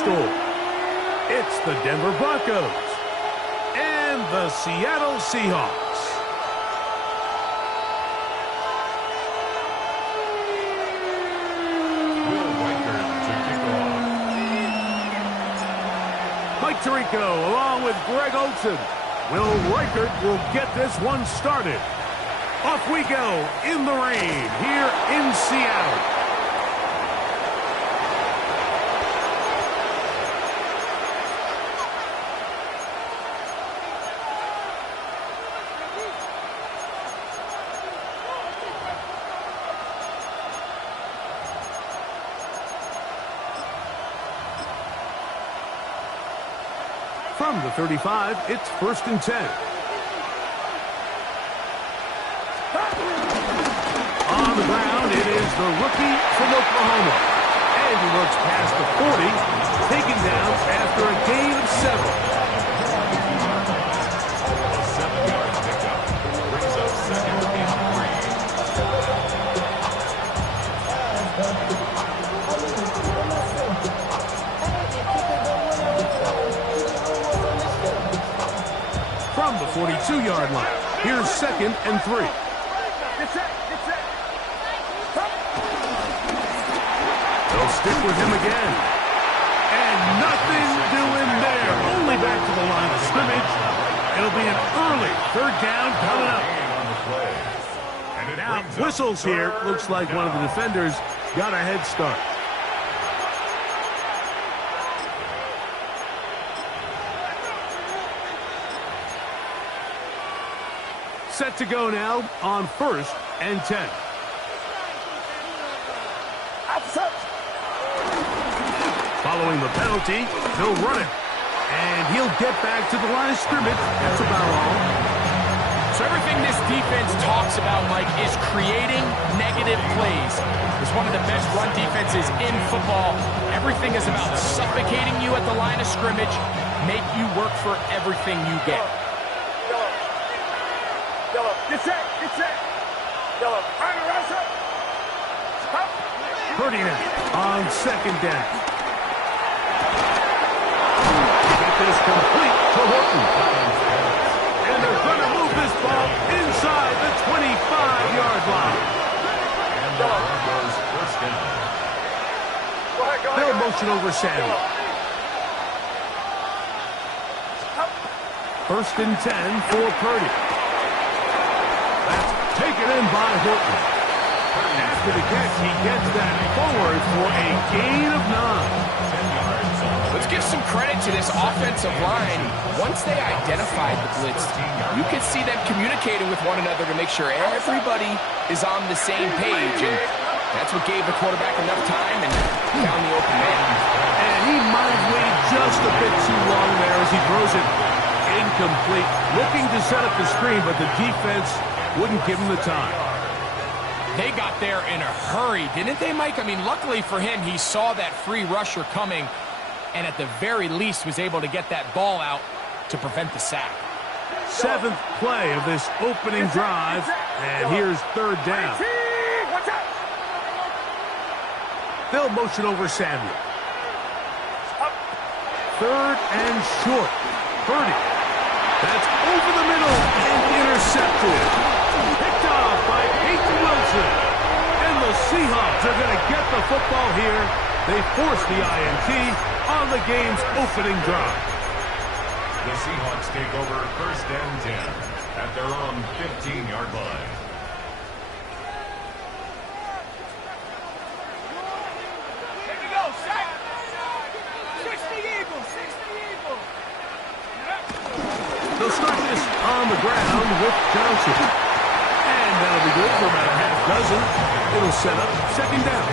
store. It's the Denver Broncos and the Seattle Seahawks. Will Reichert to kick off. Mike Tirico along with Greg Olsen. Will Reichert will get this one started. Off we go in the rain here in Seattle. From the 35, it's 1st and 10. On the ground, it is the rookie from Oklahoma. And he looks past the 40, taken down after a gain of 7. A 7-yard pickup brings up 2nd From the 42-yard line, here's 2nd and 3. They'll stick with him again. And nothing doing there. Only back to the line of scrimmage. It'll be an early 3rd down coming up. Now, whistles here. Looks like one of the defenders got a head start. Set to go now on 1st and 10. Following the penalty, he'll run it. And he'll get back to the line of scrimmage. That's about all. So everything this defense talks about, Mike, is creating negative plays. It's one of the best run defenses in football. Everything is about suffocating you at the line of scrimmage, make you work for everything you get. Purdy now on 2nd down. Get this complete to Horton. And they're going to move this ball inside the 25-yard line. And the Broncos 1st down. They'll motion over Samuel. 1st and 10 for Purdy. That's taken in by Horton. After the catch, he gets that forward for a gain of 9. Let's give some credit to this offensive line. Once they identified the blitz, you could see them communicating with one another to make sure everybody is on the same page. And that's what gave the quarterback enough time and found the open man. And he might have waited just a bit too long there as he throws it incomplete. Looking to set up the screen, but the defense wouldn't give him the time. They got there in a hurry, didn't they, Mike? I mean, luckily for him, he saw that free rusher coming and at the very least was able to get that ball out to prevent the sack. 7th play of this opening drive, and here's 3rd down. They'll motion over Samuel. 3rd and short. Purdy. That's over the middle and intercepted. Picked off by Peyton Wilson. And the Seahawks are going to get the football here. They force the INT on the game's opening drive. The Seahawks take over 1st and 10 at their own 15-yard line. They'll start this on the ground with Johnson. And that'll be good for about a half dozen. It'll set up 2nd down.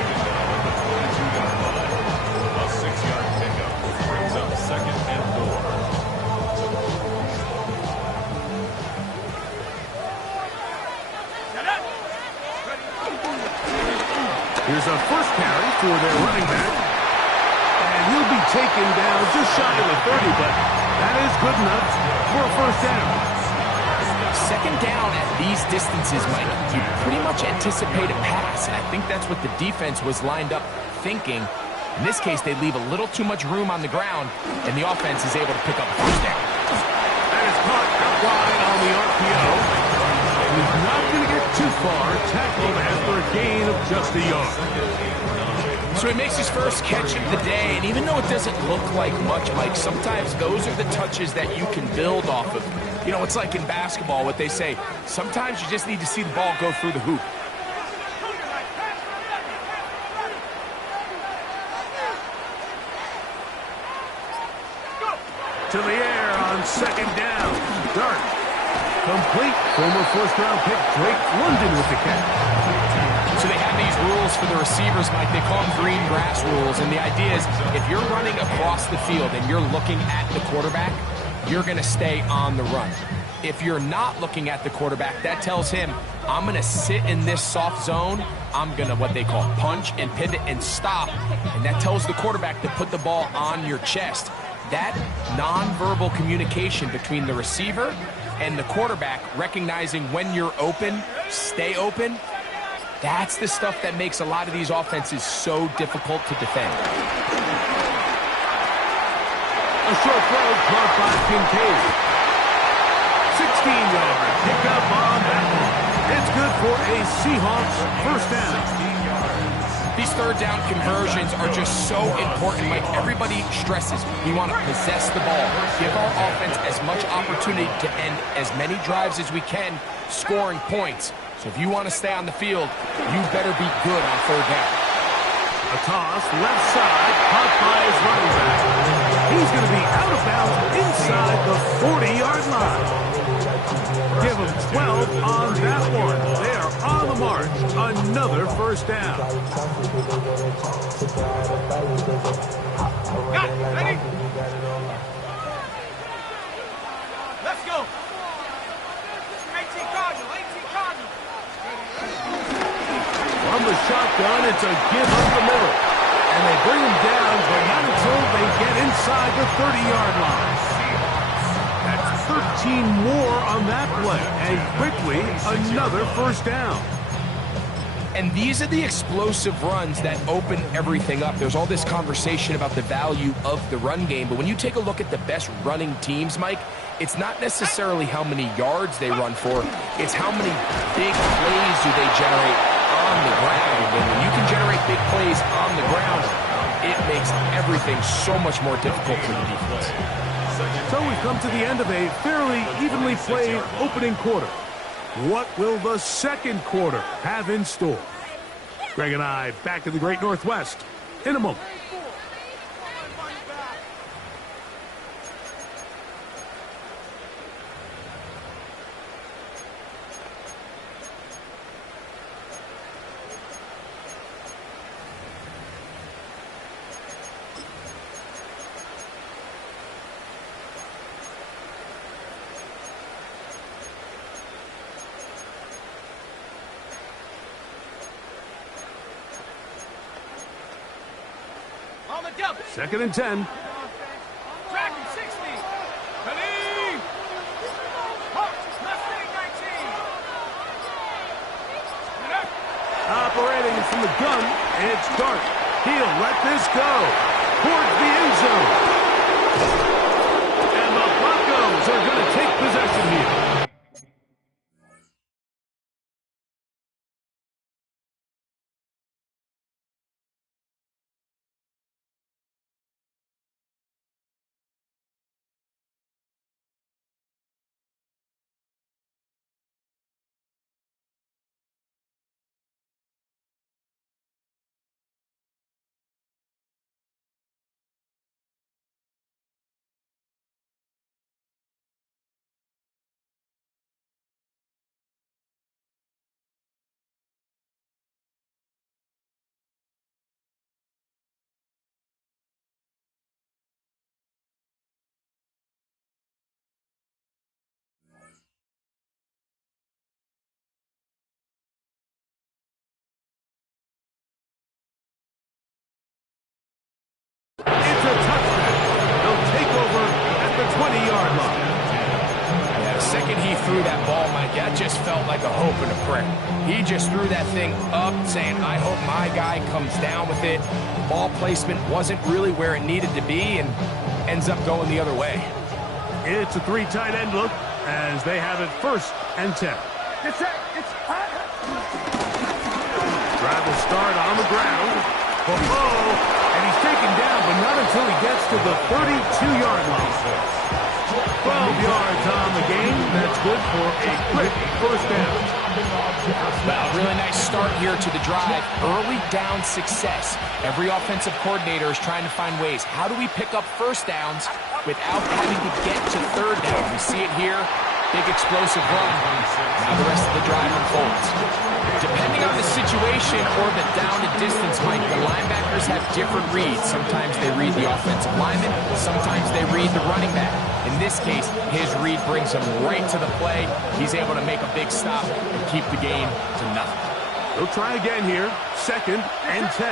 A 6-yard pickup brings up 2nd and 4. Here's a first carry for their running back. And he'll be taken down just shy of the 30, but that is good enough for a 1st down. 2nd down at these distances, Mike, you pretty much anticipate a pass, and I think that's what the defense was lined up thinking. In this case, they leave a little too much room on the ground, and the offense is able to pick up a first down. That is caught out wide on the RPO. And he's not going to get too far, tackled after a gain of just a yard. So he makes his first catch of the day, and even though it doesn't look like much, Mike, sometimes those are the touches that you can build off of. You know, it's like in basketball, what they say, sometimes you just need to see the ball go through the hoop. To the air on second down. Dart. Complete. Former first-round pick Drake London with the catch. So they have these rules for the receivers, Mike. They call them green grass rules. And the idea is if you're running across the field and you're looking at the quarterback, you're going to stay on the run. If you're not looking at the quarterback, that tells him, I'm going to sit in this soft zone. I'm going to, what they call, punch and pivot and stop. And that tells the quarterback to put the ball on your chest. That nonverbal communication between the receiver and the quarterback, recognizing when you're open, stay open, that's the stuff that makes a lot of these offenses so difficult to defend. A short throw caught by Kincaid. 16-yard pickup on that one. It's good for a Seahawks first down. These third down conversions are just so important. Like everybody stresses, we want to possess the ball, give our offense as much opportunity to end as many drives as we can, scoring points. So if you want to stay on the field, you better be good on third down. A toss, left side, caught by his running back. He's going to be out of bounds inside the 40-yard line. Give him 12 on that one. They are on the march. Another first down. Got it. Ready? Let's go. 18 Cardinal. From the shotgun, it's a give up the middle. And they bring him down, but not until they get inside the 30-yard line. That's 13 more on that play. And quickly, another first down. And these are the explosive runs that open everything up. There's all this conversation about the value of the run game, but when you take a look at the best running teams, Mike, it's not necessarily how many yards they run for, it's how many big plays do they generate on the ground. And when you can generate big plays on the ground, it makes everything so much more difficult for the defense. So we've come to the end of a fairly evenly played opening quarter. What will the second quarter have in store? Greg and I back in the Great Northwest in a moment. Second and 10. Track him, 60. Ready? Left wing, 19. Operating from the gun, it's Dart. He'll let this go towards the end zone. And the Broncos are going to take possession here. It's a touchback. They'll take over at the 20-yard line. Yeah, second he threw that ball, Mike, that just felt like a hope and a prayer. He just threw that thing up saying, I hope my guy comes down with it. Ball placement wasn't really where it needed to be and ends up going the other way. It's a 3 tight end look as they have it 1st and 10. Drive will start on the ground. And he's taken down, but not until he gets to the 32-yard line. 12 yards on the game. That's good for a quick 1st down. Well, really nice start here to the drive. Early down success. Every offensive coordinator is trying to find ways. How do we pick up 1st downs without having to get to 3rd down? We see it here. Big explosive run. Now the rest of the drive unfolds. Depending on the situation or the down and distance, Mike, the linebackers have different reads. Sometimes they read the offensive lineman. Sometimes they read the running back. In this case, his read brings him right to the play. He's able to make a big stop and keep the game to nothing. They'll try again here. 2nd and 10.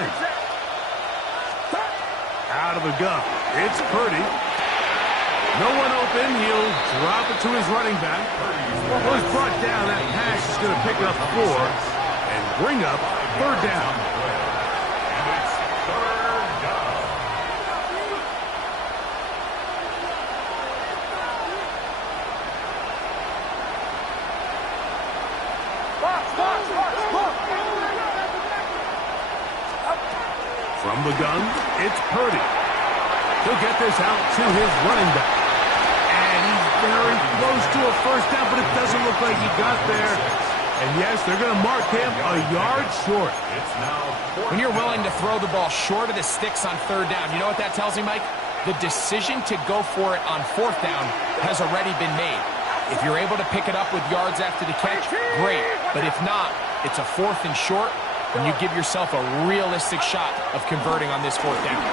Out of the gun. It's Purdy. No one open. He'll drop it to his running back. Was brought down. That pass is going to pick up 4 and bring up 3rd down. And it's 3rd down. From the gun, it's Purdy. He'll get this out to his running back. And he's very close to a 1st down, but it doesn't look like he got there. And yes, they're going to mark him a yard short. It's now 4th. When you're willing to throw the ball short of the sticks on 3rd down, you know what that tells me, Mike? The decision to go for it on 4th down has already been made. If you're able to pick it up with yards after the catch, great. But if not, it's a 4th and short, and you give yourself a realistic shot of converting on this 4th down.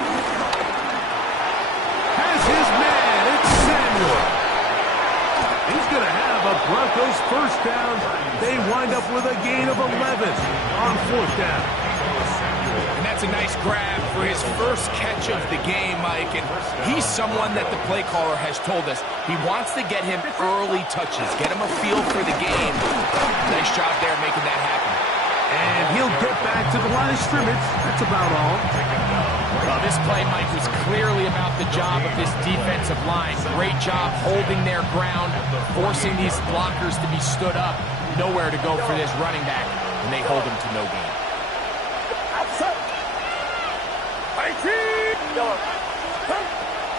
Has his man, it's Samuel. He's going to have a Broncos 1st down. They wind up with a gain of 11 on 4th down. And that's a nice grab for his 1st catch of the game, Mike. And he's someone that the play caller has told us he wants to get him early touches, get him a feel for the game. Nice job there making that happen. And he'll get back to the line of scrimmage. That's about all. Well, this play, Mike, was clearly about the job of this defensive line. Great job holding their ground, forcing these blockers to be stood up. Nowhere to go for this running back, and they hold him to no gain.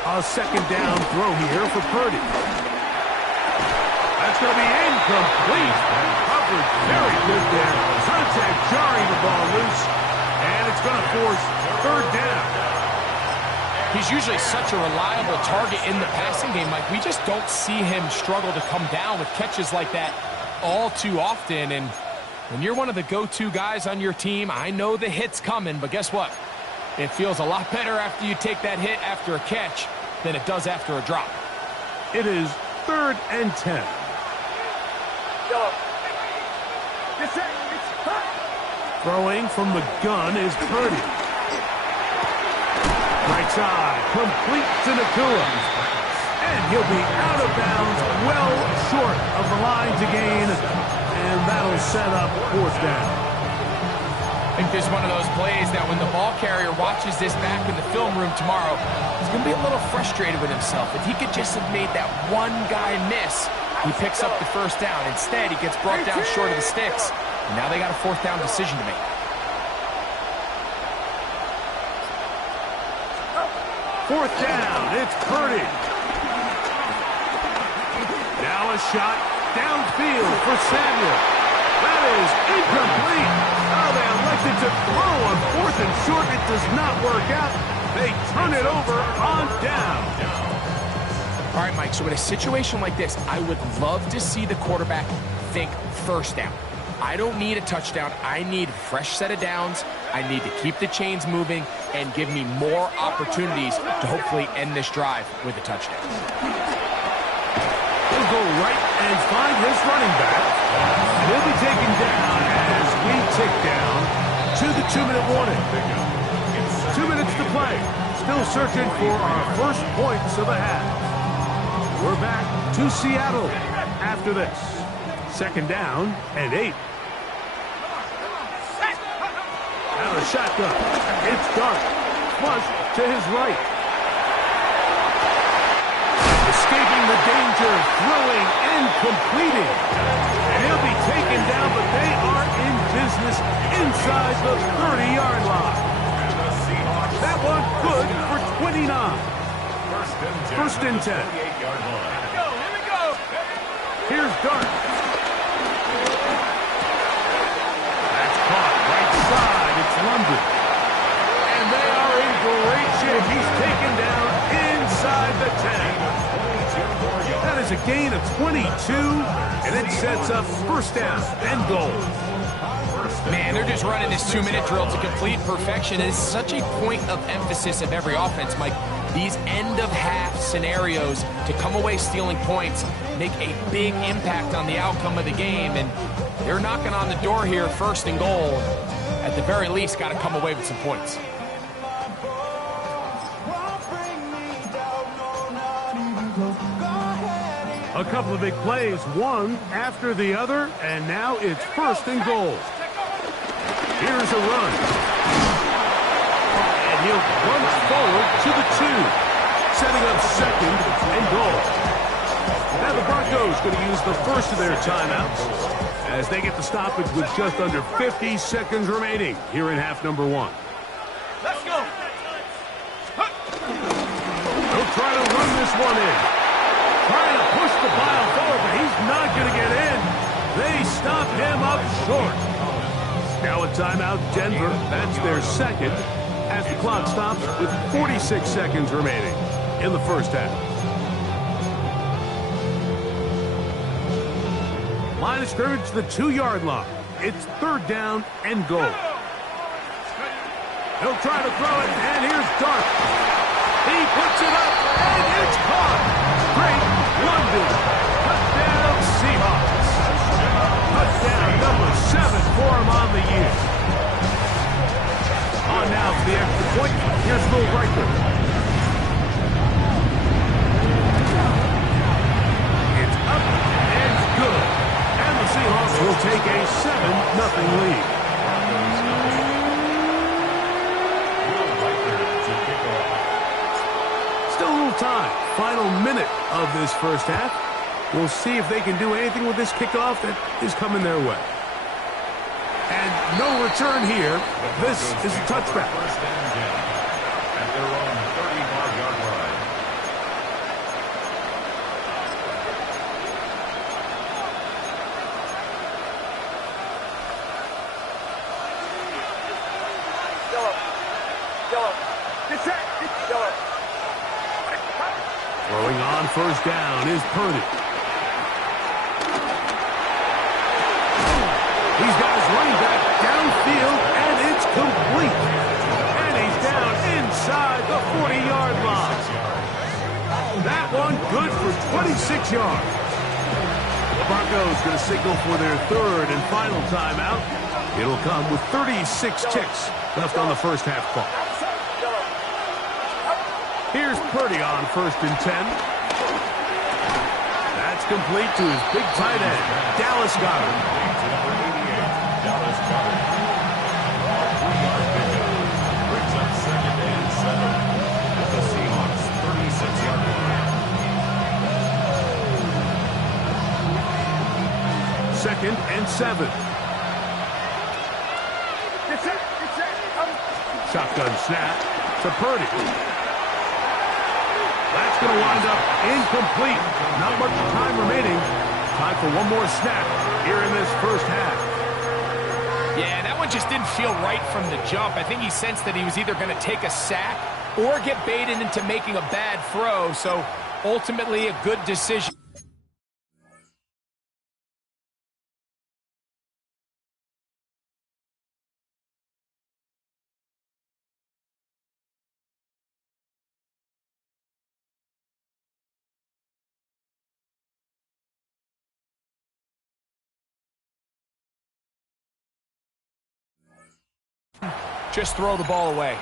A 2nd down throw here for Purdy. That's going to be incomplete. Coverage very good there. Contact jarring the ball loose. And it's going to force 3rd down. He's usually such a reliable target in the passing game, Mike. We just don't see him struggle to come down with catches like that all too often. And when you're one of the go-to guys on your team, I know the hit's coming, but guess what? It feels a lot better after you take that hit after a catch than it does after a drop. It is 3rd and 10. Throwing from the gun is Purdy. Right side, complete to Nakua. And he'll be out of bounds, well short of the line to gain. And that'll set up 4th down. I think this is one of those plays that when the ball carrier watches this back in the film room tomorrow, he's going to be a little frustrated with himself. If he could just have made that one guy miss, he picks up the 1st down. Instead, he gets brought down short of the sticks. And now they got a 4th down decision to make. Fourth down, it's Purdy. Now a shot downfield for Samuel. That is incomplete. Oh, they elected to throw on 4th and short. It does not work out. They turn it over on down. All right, Mike, so in a situation like this, I would love to see the quarterback think 1st down. I don't need a touchdown. I need a fresh set of downs. I need to keep the chains moving and give me more opportunities to hopefully end this drive with a touchdown. He'll go right and find his running back. And he'll be taken down as we tick down to the 2-minute warning. 2 minutes to play. Still searching for our first points of the half. We're back to Seattle after after this. Second down and 8. Out of shotgun. It's Dart. Flush to his right. Escaping the danger, throwing and completing. And he'll be taken down, but they are in business inside the 30-yard line. That one good for 29. First and 10. Here we go. Here's Dart. That's caught right side. It's London. And they are in great shape. He's taken down inside the 10. That is a gain of 22, and it sets up first down and goal. Man, they're just running this 2-minute drill to complete perfection. It is such a point of emphasis of every offense, Mike. These end-of-half scenarios to come away stealing points make a big impact on the outcome of the game, and they're knocking on the door here, first and goal. At the very least, got to come away with some points. A couple of big plays, one after the other, and now it's first and goal. Here's a run. And he'll plunge forward to the 2, setting up second and goal. Now the Broncos going to use the first of their timeouts as they get the stoppage with just under 50 seconds remaining here in half number 1. Let's go. They'll try to run this one in. Trying to push the pile forward, but he's not going to get in. They stop him up short. Now a timeout, Denver. That's their second as the clock stops with 46 seconds remaining in the first half. Line of scrimmage to the 2-yard line. It's third down and goal. He'll try to throw it, and here's Dart. He puts it up, and it's caught. Great London. Touchdown Seahawks. Touchdown number 7 for him on the year. On now to the extra point. Here's Will Reichert. It's up and good. And the Seahawks will take a 7-0 lead. Still a little time. Final minute of this first half. We'll see if they can do anything with this kickoff that is coming their way. And no return here. This is a touchback. First and 10 at their own 35-yard line. Throwing on first down is Purdy. He's got his running back downfield, and it's complete. And he's down inside the 40-yard line. That one good for 26 yards. The Broncos going to signal for their third and final timeout. It'll come with 36 ticks left on the first half clock. Here's Purdy on first and 10. That's complete to his big tight end, Dallas Goedert. Dallas Goedert. 3-yard pickup. Brings up second and 7 at the Seahawks 36-yard line. Second and 7. Shotgun snap to Purdy. That's going to wind up incomplete. Not much time remaining. Time for one more snap here in this first half. Yeah, that one just didn't feel right from the jump. I think he sensed that he was either going to take a sack or get baited into making a bad throw. So ultimately a good decision. Just throw the ball away.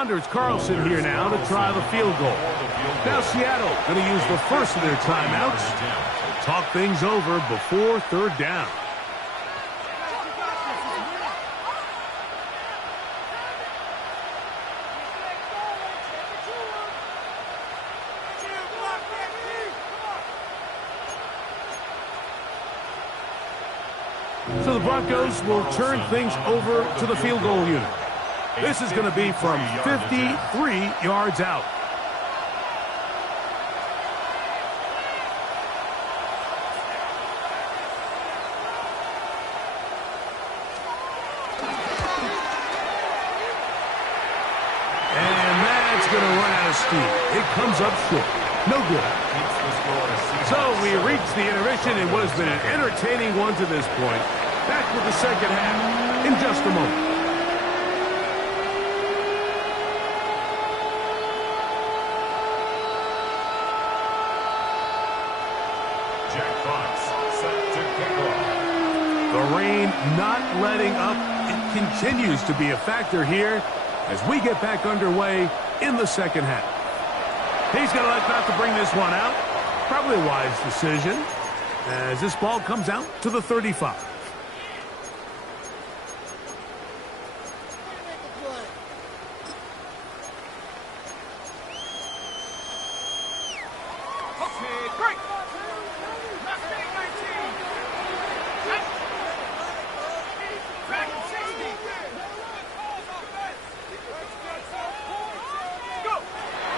Anders Carlson here now to try the field goal. Now Seattle going to use the first of their timeouts to talk things over before third down. So the Broncos will turn things over to the field goal unit. This is going to be from 53 yards out. And that's going to run out of steam. It comes up short. No good. So we reach the intermission in what has been an entertaining one to this point. Back with the second half in just a moment. Jack Fox set to kick off. The rain not letting up. It continues to be a factor here as we get back underway in the second half. He's going to elect not to bring this one out. Probably a wise decision as this ball comes out to the 35.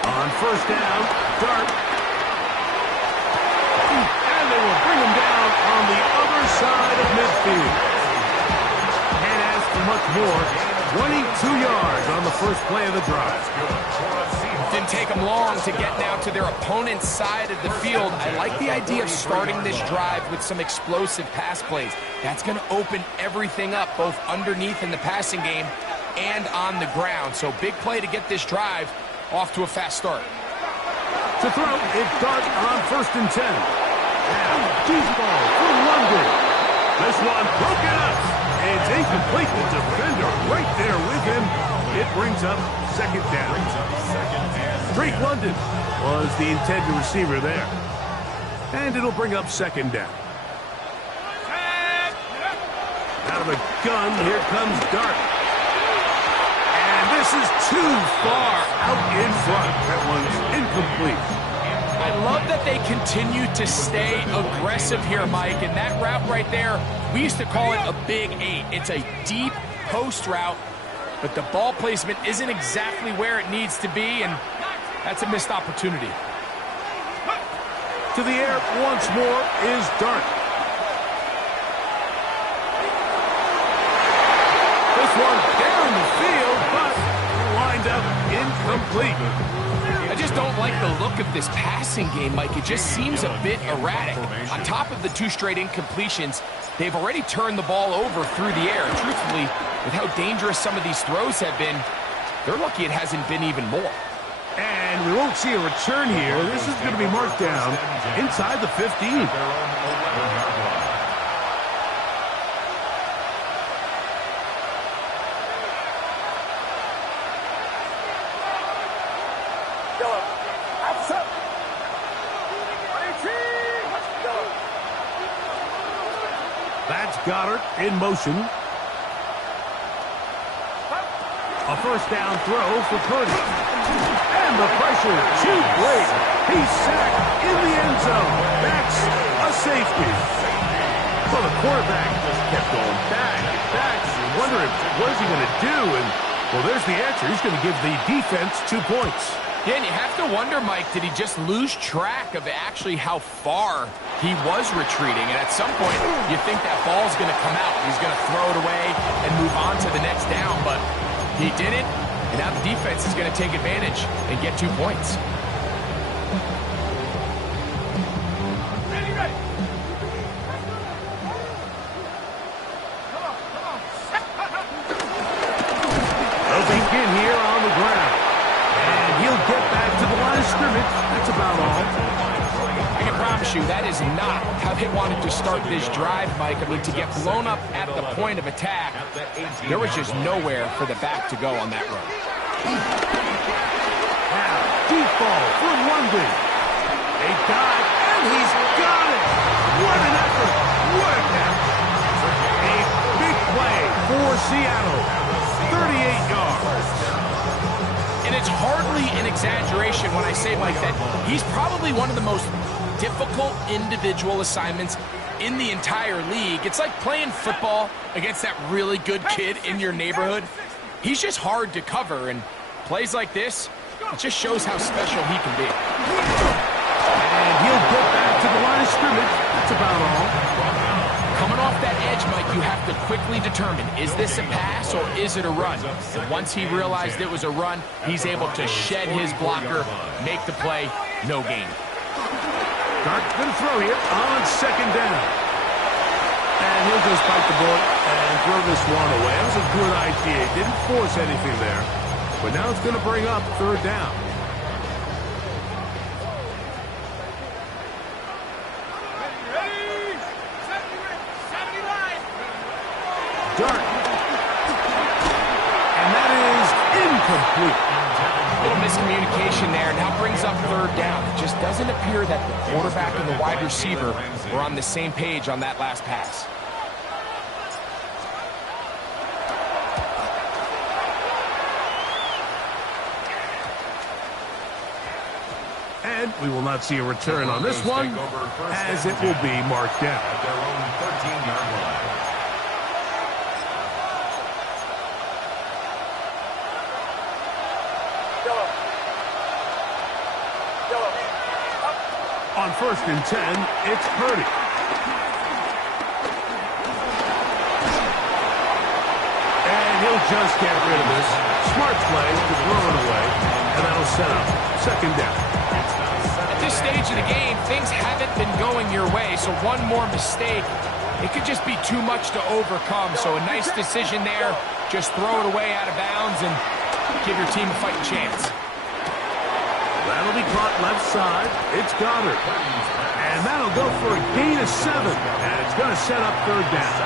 On first down, Dart. And they will bring him down on the other side of midfield. Can't ask for much more. 22 yards on the first play of the drive. Didn't take them long to get now to their opponent's side of the field. I like the idea of starting this drive with some explosive pass plays. That's going to open everything up, both underneath in the passing game and on the ground. So big play to get this drive off to a fast start. To throw, it's Dart on first and 10. And deep ball for London. This one broken up. And it's incomplete. The defender right there with him. It brings up second down. Drake London was the intended receiver there. And it'll bring up second down. Out of the gun, here comes Dart. This is too far out in front. That one's incomplete. I love that they continue to stay aggressive here, Mike. And that route right there, we used to call it a big 8. It's a deep post route, but the ball placement isn't exactly where it needs to be, and that's a missed opportunity. To the air once more is Dart. This one down the field, but lined up incomplete. I just don't like the look of this passing game, Mike. It just seems a bit erratic. On top of the 2 straight incompletions, they've already turned the ball over through the air. Truthfully, with how dangerous some of these throws have been, they're lucky it hasn't been even more. And we won't see a return here. This is going to be marked down inside the 15. That's Goddard in motion. A first down throw for Purdy. And the pressure too great. He's sacked in the end zone. That's a safety. So the quarterback just kept going back and back. You're wondering, what is he going to do? And, well, there's the answer. He's going to give the defense 2 points. Yeah, and you have to wonder, Mike, did he just lose track of actually how far he was retreating? And at some point, you think that ball's going to come out. He's going to throw it away and move on to the next down, but he didn't, and now the defense is going to take advantage and get 2 points. Ready. They'll begin here on the ground. And he'll get back to the line of scrimmage. That's about all. I can promise you that is not how they wanted to start this drive, Mike. I mean, to get blown up at the point of attack, there was just nowhere for the back to go on that run. deep ball for London. A dive, and he's got it. What an effort. What a catch. A big play for Seattle. 38 yards. And it's hardly an exaggeration when I say, Mike, that he's probably one of the most difficult individual assignments in the entire league. It's like playing football against that really good kid in your neighborhood. He's just hard to cover, and plays like this, it just shows how special he can be. And he'll get back to the line of scrimmage. That's about all. Coming off that edge, Mike, you have to quickly determine, is this a pass or is it a run? And once he realized it was a run, he's able to shed his blocker, make the play, no gain. Dart's going to throw here on second down. And he'll just bite the bullet and throw this one away. That was a good idea. He didn't force anything there. But now it's going to bring up third down. Dart. And that is incomplete. A little miscommunication there, and now brings up third down. It just doesn't appear that the quarterback and the wide receiver were on the same page on that last pass. And we will not see a return on this one, as it will be marked down. At their own 13-yard line. On 1st and 10, it's Purdy. And he'll just get rid of this. Smart play to throw it away, and that'll set up second down. At this stage of the game, things haven't been going your way, so one more mistake, it could just be too much to overcome. So a nice decision there. Just throw it away out of bounds and give your team a fighting chance. That'll be caught left side. It's Goddard. And that'll go for a gain of 7. And it's going to set up third down.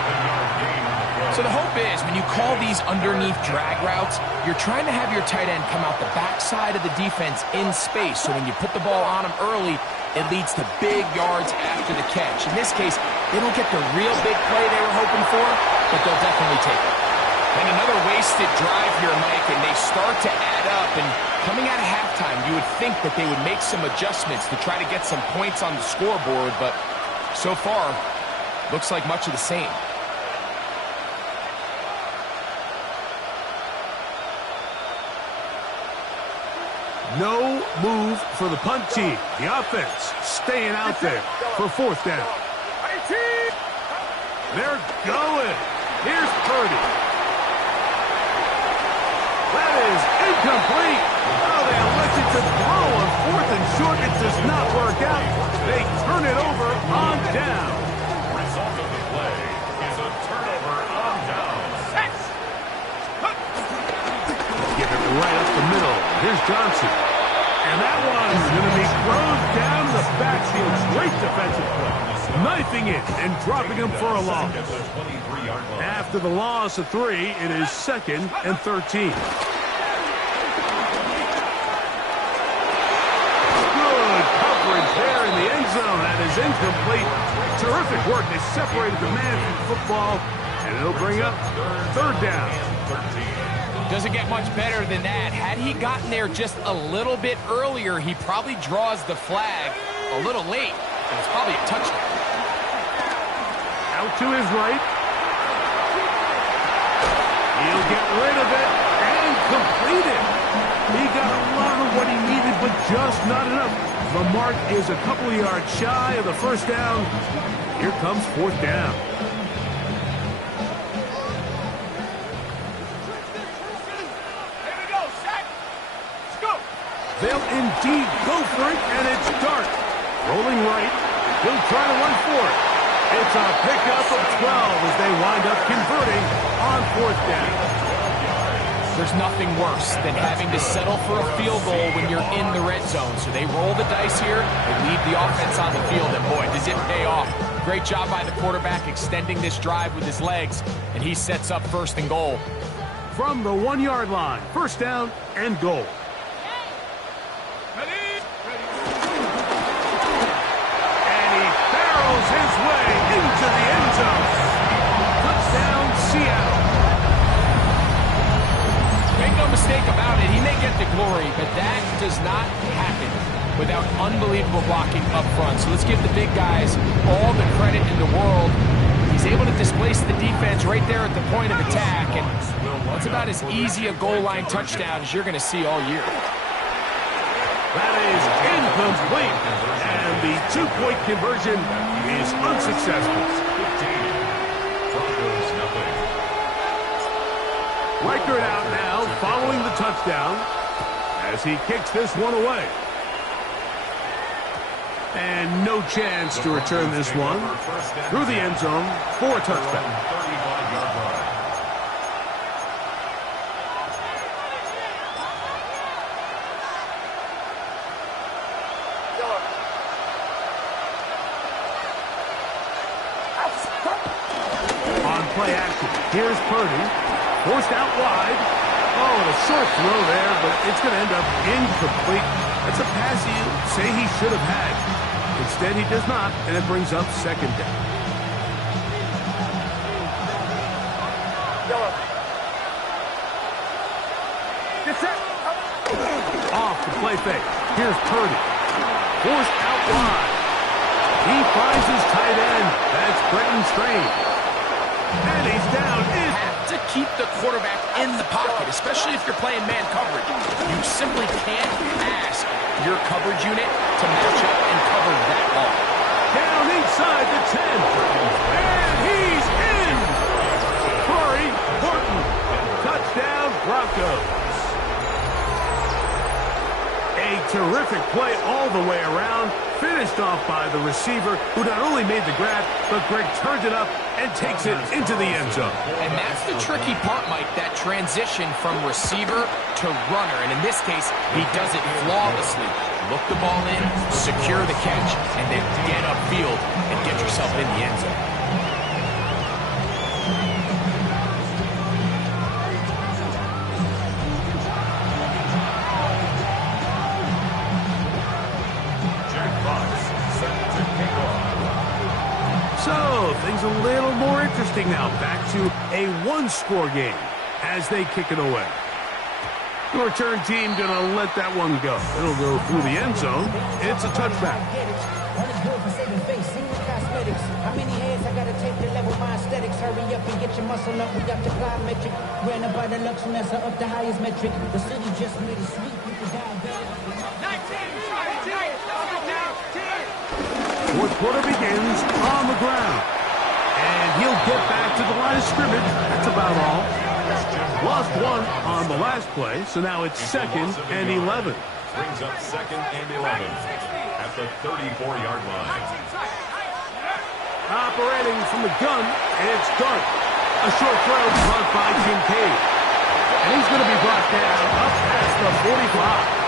So the hope is when you call these underneath drag routes, you're trying to have your tight end come out the backside of the defense in space. So when you put the ball on him early, it leads to big yards after the catch. In this case, they don't get the real big play they were hoping for, but they'll definitely take it. And another wasted drive here, Mike, and they start to add up. And coming out of halftime, you would think that they would make some adjustments to try to get some points on the scoreboard, but so far, looks like much of the same. No move for the punt team. The offense staying out there for 4th down. They're going. Here's Purdy. That is incomplete. Oh, they elected to throw on 4th and short. It does not work out. They turn it over on down. Result of the play is a turnover on down. Give it right up the middle. Here's Johnson. And that one's going to be thrown down the backfield. Great defensive play. Knifing it and dropping him for a loss. After the loss of 3, it is 2nd and 13. Good coverage there in the end zone. That is incomplete. Terrific work. They separated the man from football, and it'll bring up third down. Doesn't get much better than that. Had he gotten there just a little bit earlier, he probably draws the flag a little late. And it's probably a touchdown. Out to his right. He'll get rid of it and complete it. He got a lot of what he needed, but just not enough. The mark is a couple of yards shy of the first down. Here comes 4th down. They'll indeed go for it, and it's Dart. Rolling right. He'll try to run for it. It's a pickup of 12 as they wind up converting on 4th down. There's nothing worse than having to settle for a field goal when you're in the red zone. So they roll the dice here and leave the offense on the field, and boy, does it pay off. Great job by the quarterback extending this drive with his legs, and he sets up 1st and goal. From the 1-yard line, 1st down and goal. into the end zone. Touchdown, Seattle. Make no mistake about it, he may get the glory, but that does not happen without unbelievable blocking up front. So let's give the big guys all the credit in the world. He's able to displace the defense right there at the point of attack, and that's about as easy a goal line touchdown as you're going to see all year. That is incomplete, and the two-point conversion is unsuccessful. 15. Broncos nothing. Reichert out now, following the touchdown, as he kicks this one away. And no chance to return this one through the end zone for a touchdown. 35-yard line. On play action, here's Purdy, forced out wide. Oh, and a short throw there, but it's going to end up incomplete. That's a pass you say he should have had. Instead, he does not, and it brings up second down. Off the play fake. Here's Purdy. Forced out wide. He finds his tight end. That's Brenton Strange. And he's down. You have to keep the quarterback in the pocket, especially if you're playing man coverage. You simply can't ask your coverage unit to match up and cover that ball. Down inside the 10. And he's in. Corey Horton. Touchdown, Broncos. A terrific play all the way around. Finished off by the receiver, who not only made the grab, but Greg turns it up and takes it into the end zone. And that's the tricky part, Mike, that transition from receiver to runner. And in this case, he does it flawlessly. Look the ball in, secure the catch, and then get upfield and get yourself in the end zone. So, things a little more interesting now. Back to a one-score game as they kick it away. The return team going to let that one go. It'll go through the end zone. It's a touchback. How many heads I gotta take to level my aesthetics? Hurry up and get your muscle up. We got the plyometric. Ran up by the Lux Nessa up the highest metric. The city just made it sweet. People diabetic. Fourth quarter begins on the ground. And he'll get back to the line of scrimmage. That's about all. Lost one on the last play, so now it's 2nd and 11. Brings up 2nd and 11 at the 34-yard line. Operating from the gun, it's Dart. A short throw caught by Kincaid. And he's going to be brought down up past the 45.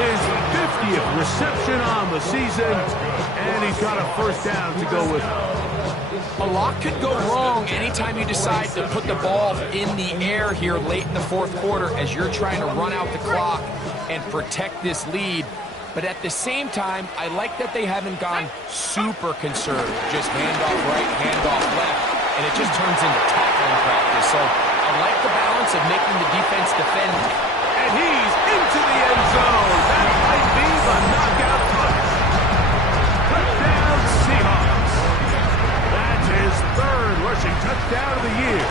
His 50th reception on the season, and he's got a first down to go with him. A lot could go wrong anytime you decide to put the ball in the air here late in the fourth quarter as you're trying to run out the clock and protect this lead. But at the same time, I like that they haven't gone super conservative. Just handoff right, handoff left, and it just turns into tackling practice. So I like the balance of making the defense defend. And he's into the end zone. That might be the knockout punch. Touchdown, Seahawks. That's his 3rd rushing touchdown of the year.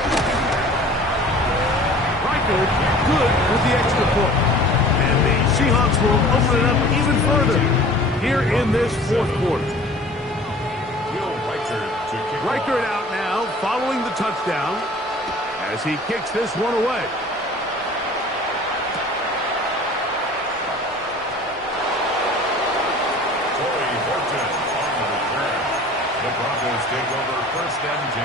Reichert good with the extra point. And the Seahawks will open it up even further here in this fourth quarter. Reichert out now, following the touchdown, as he kicks this one away. The Broncos take over 1st and 10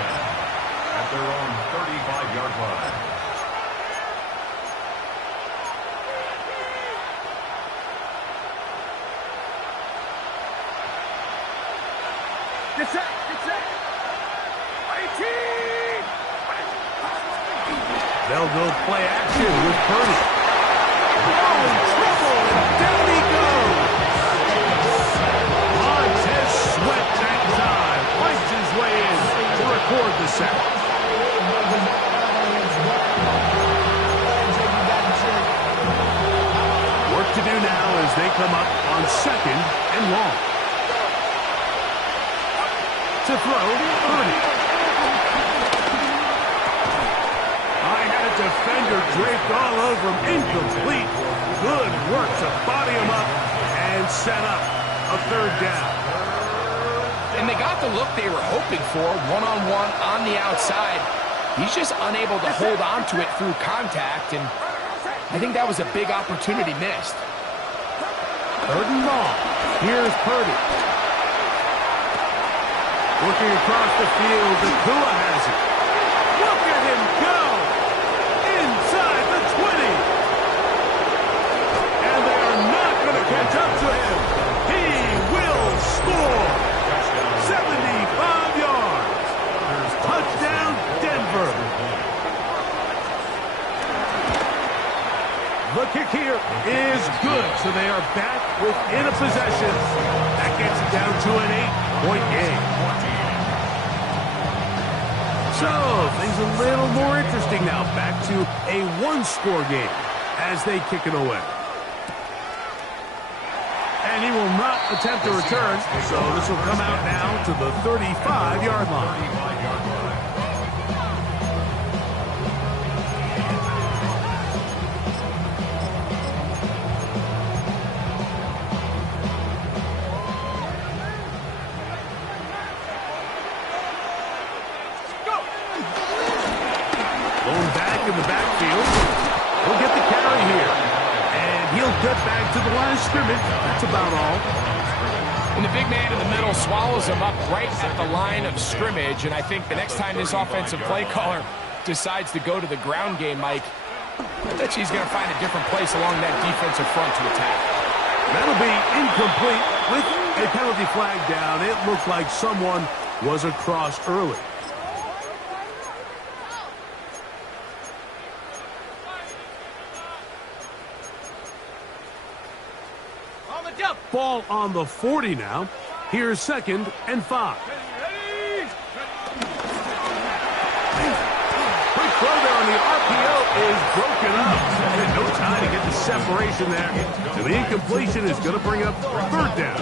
at their own 35-yard line. Get set! They'll go play action with Purdy. Oh, trouble! Down he goes! Montez Sweat that time. Finds his record the sack. Work to do now as they come up on 2nd and long. To throw, Purdy. I had a defender draped all over him. Incomplete. Good work to body him up and set up a 3rd down. And they got the look they were hoping for, one-on-one on the outside. He's just unable to hold on to it through contact, and I think that was a big opportunity missed. 3rd and long. Here's Purdy. Looking across the field, Nakua has it. Look at him go! Inside the 20. And they are not going to catch up to him. He will score. 75 yards. Touchdown, Denver. The kick here is good, so they are back within a possession. That gets it down to an 8-point game. So, things a little more interesting now. Back to a 1-score game as they kick it away. And he will not attempt a return, so this will come out now to the 35-yard line. In the backfield, he'll get the carry here, and he'll get back to the line of scrimmage. That's about all. And the big man in the middle swallows him up right at the line of scrimmage, and I think the next time this offensive play caller decides to go to the ground game, Mike, I bet he's going to find a different place along that defensive front to attack. That'll be incomplete with a penalty flag down. It looked like someone was across early. Ball on the 40 now. Here's 2nd and 5. Quick throw there on the RPO is broken up. And no time to get the separation there. And the incompletion is going to bring up 3rd down.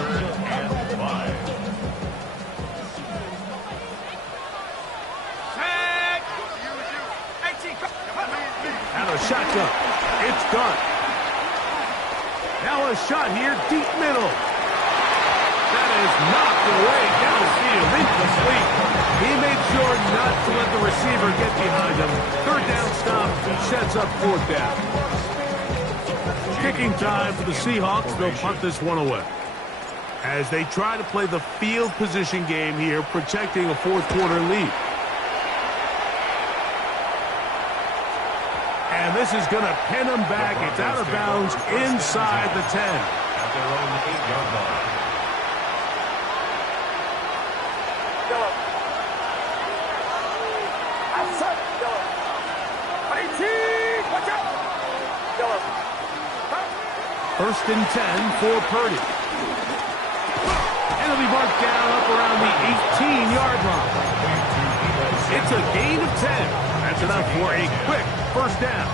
And a shotgun. It's done. Now a shot here, deep middle. That is knocked away downfield, incomplete. He made sure not to let the receiver get behind him. 3rd down stop sets up 4th down. Kicking time for the Seahawks. They'll punt this one away. As they try to play the field position game here, protecting a 4th-quarter lead. And this is going to pin them back. It's out of bounds inside the 10. At their own 8-yard line. First and 10 for Purdy. And it'll be marked down up around the 18-yard line. It's a gain of 10. That's enough for a quick first down.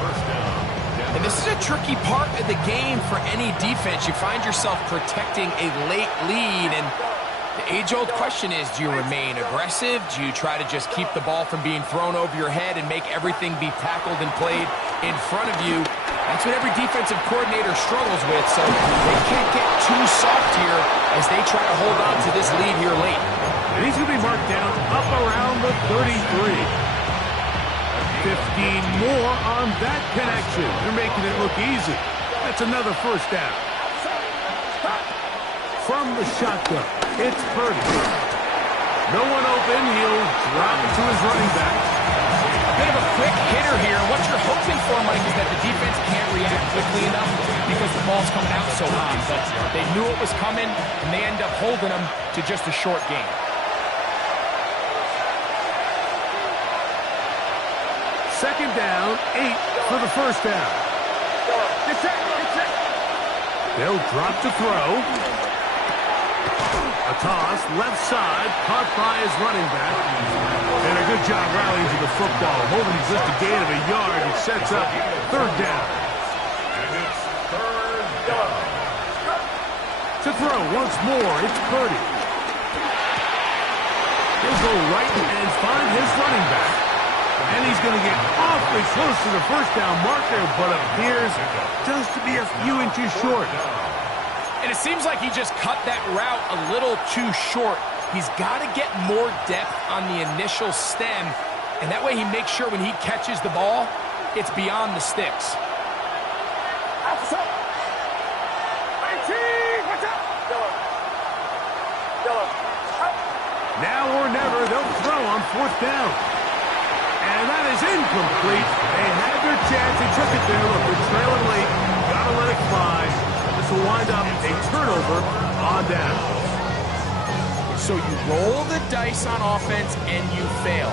And this is a tricky part of the game for any defense. You find yourself protecting a late lead, and the age-old question is, do you remain aggressive? Do you try to just keep the ball from being thrown over your head and make everything be tackled and played in front of you? That's what every defensive coordinator struggles with, so they can't get too soft here as they try to hold on to this lead here late. And he's going to be marked down up around the 33. 15 more on that connection. They're making it look easy. That's another first down. From the shotgun, it's Purdy. No one open. He'll drop it to his running back. A bit of a quick hitter here. What you're hoping for, Mike, is that the defense can't react quickly enough because the ball's coming out so high. But they knew it was coming, and they end up holding them to just a short gain. Second down, 8 for the first down. They'll drop to throw. A toss, left side, caught by his running back. And a good job rallying to the football. Holding just a gain of a yard and sets up third down. And it's third down. To throw once more, it's Purdy. He'll go right and find his running back. And he's going to get awfully close to the first down marker, but appears just to be a few inches short. And it seems like he just cut that route a little too short. He's got to get more depth on the initial stem, and that way he makes sure when he catches the ball, it's beyond the sticks. Now or never, they'll throw on fourth down. And that is incomplete. They had their chance. They took it there. Look, they're trailing late. Got to let it fly. This will wind up a turnover on down. So you roll the dice on offense and you fail.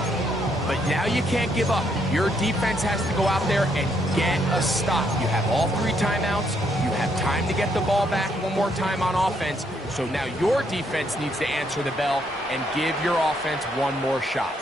But now you can't give up. Your defense has to go out there and get a stop. You have all 3 timeouts. You have time to get the ball back one more time on offense. So now your defense needs to answer the bell and give your offense one more shot.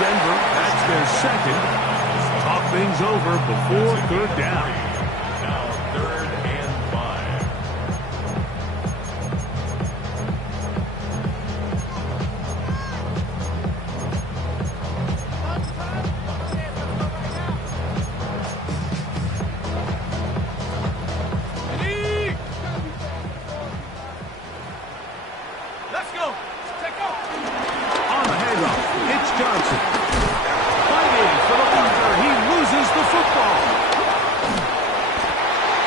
Denver, that's their second. Talk things over before third down. Now 3rd and 5. Let's go. Take off. On the handoff, it's Johnson. Fighting for the leader. He loses the football.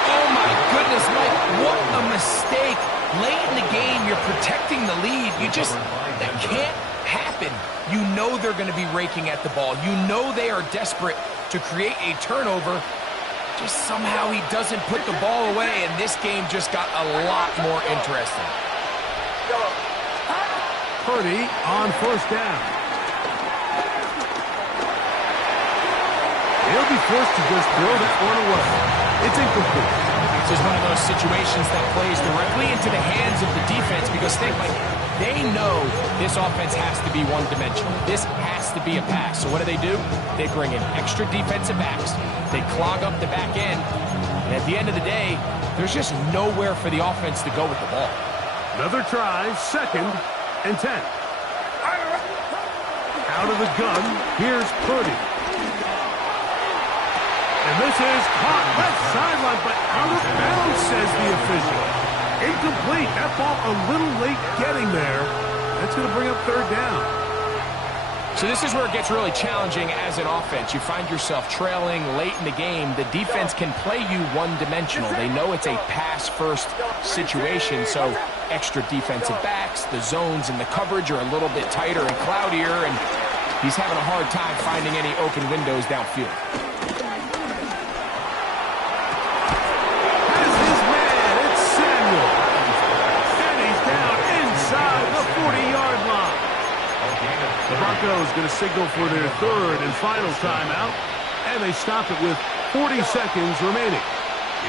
Oh my goodness, Mike, what a mistake. Late in the game, you're protecting the lead. That can't happen. You know they're going to be raking at the ball. You know they are desperate to create a turnover. Just somehow he doesn't put the ball away, and this game just got a lot more interesting. Purdy on first down. He'll be forced to just throw that one away. It's incomplete. This is one of those situations that plays directly into the hands of the defense because they know this offense has to be one-dimensional. This has to be a pass. So what do? They bring in extra defensive backs. They clog up the back end. And at the end of the day, there's just nowhere for the offense to go with the ball. Another try, 2nd and 10. Out of the gun, here's Purdy. And this is caught left sideline, but out of bounds, says the official. Incomplete. That ball a little late getting there. That's going to bring up third down. So this is where it gets really challenging as an offense. You find yourself trailing late in the game. The defense can play you one-dimensional. They know it's a pass-first situation, so extra defensive backs, the zones and the coverage are a little bit tighter and cloudier, and he's having a hard time finding any open windows downfield. Has his man, it's Samuel. And he's down inside the 40-yard line. The Broncos going to signal for their 3rd and final timeout, and they stop it with 40 seconds remaining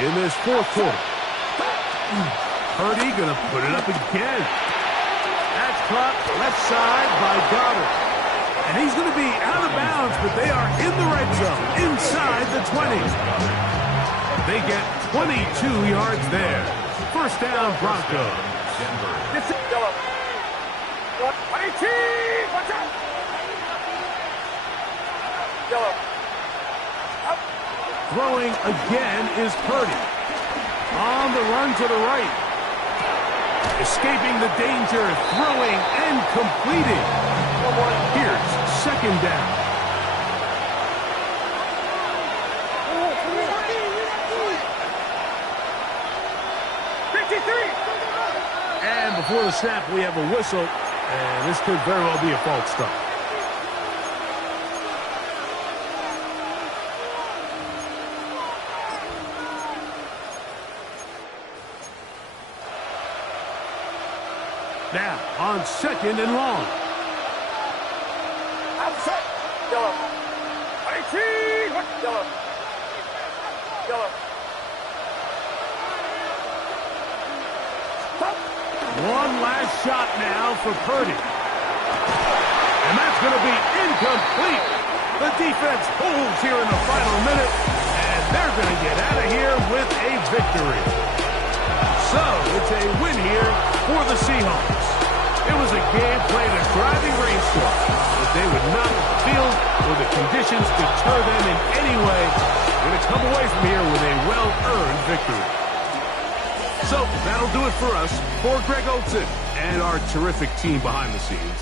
in this 4th quarter. Purdy going to put it up again. That's caught left side by Goddard. And he's going to be out of bounds, but they are in the red zone, inside the 20. They get 22 yards there. First down, Broncos. Throwing again is Purdy. On the run to the right. Escaping the danger, throwing and completing. Here's 2nd down. And before the snap, we have a whistle, and this could very well be a false start. Now, on second and long. Outside. Yellow. 18. Yellow. Yellow. Stop. One last shot now for Purdy. And that's going to be incomplete. The defense holds here in the final minute, and they're going to get out of here with a victory. So, it's a win here for the Seahawks. It was a game played in a driving rainstorm, but they would not let the field or the conditions deter them in any way. They're going to come away from here with a well-earned victory. So, that'll do it for us. For Greg Olsen and our terrific team behind the scenes.